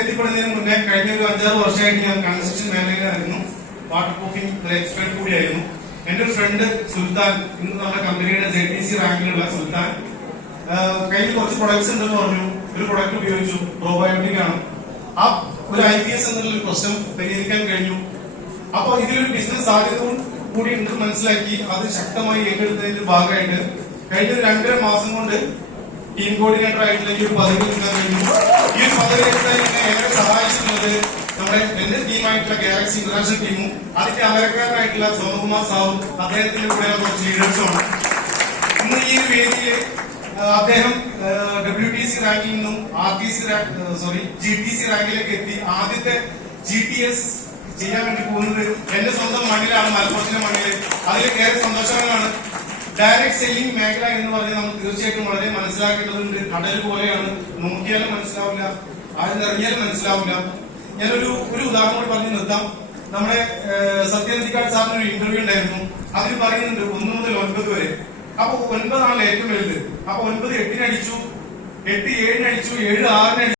എത്തിപ്പെടുന്നതിന് മുന്നേ കഴിഞ്ഞ ഒരു അഞ്ചാറ് വർഷമായിട്ട് ഞാൻ കൺസ്ട്രക്ഷൻ മാനേജർ ആയിരുന്നു. വാട്ടർ പ്രൂഫിംഗ് എക്സ്പെർട്ട് കൂടിയായിരുന്നു. എന്റെ ഒരു ഫ്രണ്ട് സുൽത്താൻ ഇന്ന് നമ്മുടെ കമ്പനിയുടെ ജെ ടി സി റാങ്കിലുള്ള സുൽത്താൻ കയ്യിൽ കുറച്ച് പ്രൊഡക്ട്സ് ഉണ്ടെന്ന് പറഞ്ഞു. ഒരു പ്രൊഡക്റ്റ് ഉപയോഗിച്ചു. പ്രോബയോട്ടിക് ആണ്. ആ ഒരു ഐ പി എസ് എന്നുള്ള പ്രശ്നം പരിഹരിക്കാൻ കഴിഞ്ഞു. അപ്പൊ ഇതിലൊരു ബിസിനസ് സാധ്യത കൂടി ഉണ്ടെന്ന് മനസ്സിലാക്കി അത് ശക്തമായി ഏറ്റെടുത്തതിന്റെ ഭാഗമായിട്ട് കഴിഞ്ഞ രണ്ടര മാസം കൊണ്ട് ടീം കോർഡിനേറ്റർ ആയിട്ടുള്ള ഈ ഒരു പദവി കഴിഞ്ഞു ഈ ഒരു പദവി എന്നെ ഏറെ സഹായിച്ചിട്ടുള്ളത് നമ്മുടെ എന്റെ ടീമായിട്ടുള്ള ഗാലക്സി ഇന്റർനാഷണൽ ടീമും അതിന്റെ അമരക്കാരനായിട്ടുള്ള സോമകുമാർ സാവു അദ്ദേഹത്തിന്റെ കൂടെയുള്ള കുറച്ച് ലീഡേഴ്സുമാണ് ഇന്ന് ഈ ഒരു വേദിയിൽ അദ്ദേഹം ഡബ്ല്യു ടി സി റാങ്കിൽ നിന്നും R T C sorry G T C റാങ്കിലേക്ക് എത്തി. ആദ്യത്തെ ജി ടി എസ് ചെയ്യാൻ വേണ്ടി പോകുന്നത് എന്റെ സ്വന്തം മണ്ണിലാണ് മലപ്പുറത്തിന്റെ മണ്ണിൽ അതിൽ ഏറെ സന്തോഷകരമാണ് ഡയറക്ട് സെല്ലിംഗ് മേഖല എന്ന് പറഞ്ഞാൽ നമുക്ക് തീർച്ചയായിട്ടും വളരെ മനസ്സിലാക്കേണ്ടതുണ്ട്. കടൽ പോലെയാണ്. നോക്കിയാലും മനസ്സിലാവില്ല. ആരും ഇറങ്ങിയാലും മനസ്സിലാവില്ല. ഞാനൊരു ഒരു ഉദാഹരണം കൂടി പറഞ്ഞു നിർത്താം. നമ്മുടെ സത്യനന്ദിക്കാട് സാറിന് ഒരു ഇന്റർവ്യൂ ഉണ്ടായിരുന്നു. അവർ പറയുന്നുണ്ട് ഒന്ന് മുതൽ ഒൻപത് വരെ. അപ്പൊ ഒൻപതാണല്ലോ ഏറ്റവും വലുത്. അപ്പൊ ഒൻപത് എട്ടിനടിച്ചു എട്ട് ഏഴിനടിച്ചു ഏഴ് ആറിനടിച്ചു